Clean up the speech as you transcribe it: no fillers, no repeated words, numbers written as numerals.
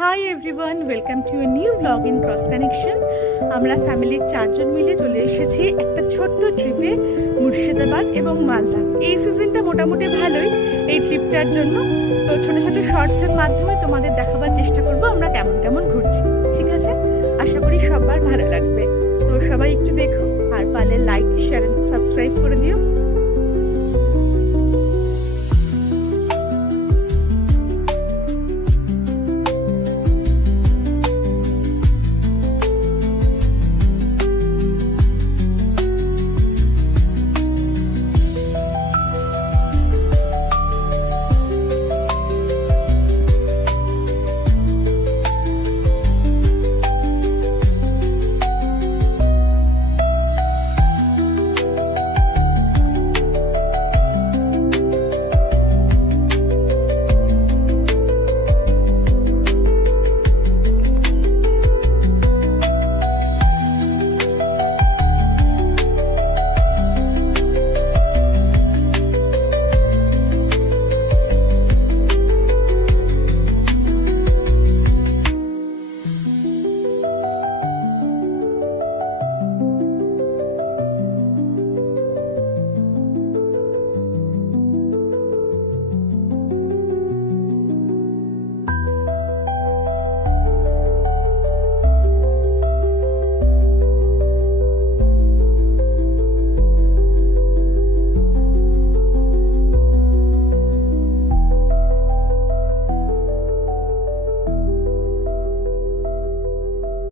Hi everyone, welcome to a new blog in cross connection. আমরা ফ্যামিলির 4 জন মিলে চলে এসেছি একটা ছোট্ট ট্রিপে মুর্শিদাবাদ এবং মালদা। এই সিজনটা মোটামুটি ভালোই এই ট্রিপটার জন্য। তো ছোট ছোট শর্টসের মাধ্যমে তোমাদের দেখাবার চেষ্টা করব আমরা কেমন কেমন ঘুরছি। ঠিক আছে, আশা করি সবার ভালো লাগবে। তো সবাই একটু দেখো, আর পারলে লাইক, শেয়ার, সাবস্ক্রাইব করে দিও।